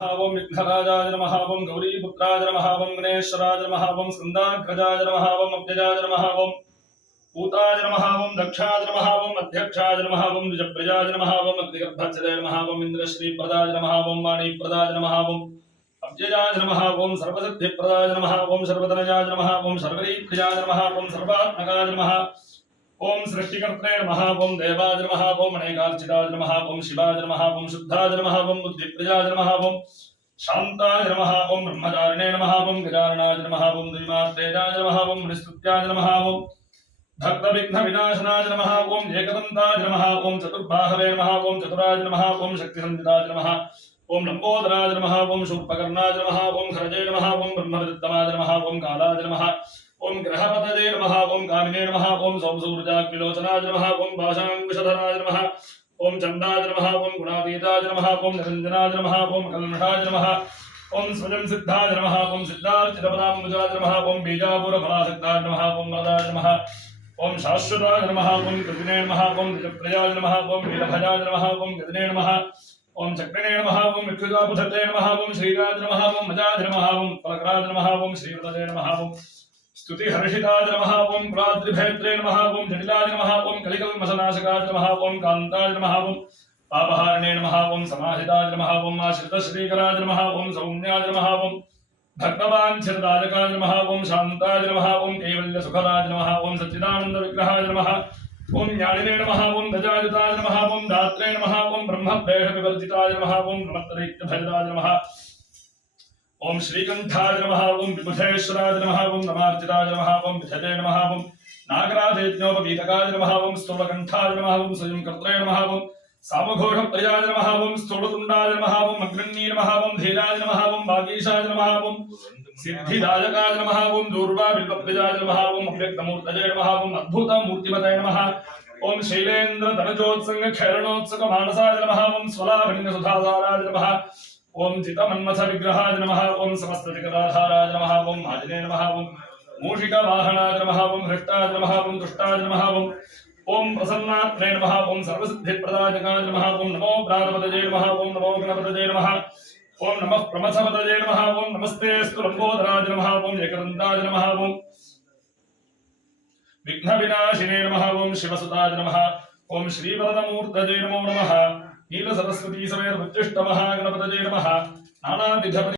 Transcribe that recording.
ओम विघ्नराजाय नमः ओम गौरीपुत्राय नमः ओम गणेश्वराय नमः ओम स्कंदाग्रजाय नमः ओम अब्जजाय नमः ओम पूताय नमः ओम दक्षाय नमः ओम अध्यक्षाय नमः ओम द्विजप्रजाय नमः ओम अग्निगर्भच्छदे नमः ओम इंद्रश्रीप्रदाय नमः ओम वाणीप्रदाय नमः ओम अब्जजाय नमः ओम सर्वसिद्धिप्रदाय नमः ओम सर्वधनजाय नमः ओम सर्वरीप्रियाय नमः ओम सर्वात्मकाय नमः ओम सृष्टिकर्त्रे नमः ओम देवाय नमः ओम अनेकार्चिताय नमः ओम शिवाय नमः ओम शुद्धाय नमः ओम बुद्धिप्रियाय नमः ओम शान्ताय नमः ओम ब्रह्मचारिणे नमः ओम गजाननाय नमः ओम द्विमात्रेयाय नमः ओम निस्तुत्याय नमः ओम भक्तविघ्नविनाशनाय नमः ओम एकदन्ताय नमः ओम चतुर्बाहवे नमः ओम चतुराय नमः ओम शक्तिसंयुताय नमः ओम लंबोदराय नमः ओम शूर्पकर्णाय नमः ओम खरजे नमः ओम ब्रह्मविद्तमाय नमः ओम कालाय नमः ओम ग्रहपतये नमः ओम कामिने नमः ओम सौसूर्याग्निलोचनाय नमः ओम पाशाङ्कुशधराय नमः ओम चंदाय नमः ओम गुणातीताय नमः ओम निरञ्जनाय नमः ओम कल्मषाय नमः ओम स्वयं सिद्धाय नमः ओम सिद्धार्चितपदाम्बुजाय नमः ओम बीजापुरफलासक्ताय नमः ओम वरदाय नमः ओम शाश्वताय नमः ओम कृतिने नमः ओम निजप्रियाय नमः ओम वीरभजाय नमः ओम गदिने नमः ओम चक्रिणे नमः ओम विक्षुजापुधते नमः ओम श्रीराज नमः ओम मजाय नमः ओम फलकराज नमः ओम श्रीवदे नमः ओम स्तुति हर्षिताय नमः ओम प्राद्रिभेत्रे नमः ओम जटिलाय नमः ओम कलिकल्मषनाशकाय नमः ओम कान्ताय नमः ओम पापहारिणे नमः ओम समाहिताय नमः ओम आश्रितश्रीकराय नमः ओम सौम्याय नमः ओम भक्तवाञ्छितदायकाय नमः ओम शान्ताय नमः ओम कैवल्यसुखदाय नमः ओम सच्चिदानन्दविग्रहाय नमः ओम ज्ञानिने नमः ओम गजायुताय नमः ओम दात्रे नमः ओम ब्रह्मप्रेषविवर्जिताय नमः ओम नमस्तदैत्यभैराय नमः ओम श्रीकंठाय नमः ओम विबुधेश्वराय नमः ओम नमार्चिताय नमः ओम विधते नमः ओम नागराजेज्ञोपवीतकाय नमः ओम स्थूलकंठाय नमः ओम स्वयं कर्त्रे नमः ओम सामघोषप्रियाय नमः ओम स्थूलतुण्डाय नमः ओम अग्रण्ये नमः ओम धीराय नमः ओम वागीशाय नमः ओम सिद्धिदायकाय नमः ओम दूर्वाबिल्वप्रियाय नमः ओम अव्यक्तमूर्तये नमः ओम अद्भुतमूर्तिमते नमः ओम शैलेन्द्र धनजोत्संग खैरणोत्सुक मानसाय नमः ओम स्वलाभिन्य सुधाधाराय नमः ओम चितमन्मथ विग्रहाय नमः ओम समस्त जगदाधाराय नमः ओम माजिने नमः ओम मूषिका वाहनाय नमः ओम हृष्टाय नमः ओम दुष्टाय नमः ओम प्रसन्नात्रे नमः ओम सर्वसिद्धिप्रदायकाय नमः ओम नमो प्राणपतये नमः ओम नमो गणपतये नमः ओम नमः प्रमथपतये नमः ओम नमस्तेऽस्तु लंबोदराय नमः ओम एकदन्ताय नमः ओम विघ्नविनाशिने नमः ओम शिवसुताय नमः ओम श्रीवरदमूर्तये नमो नमः नील सरस्वती समेत उच्चिष्ट महागणपतये नमः नानाविध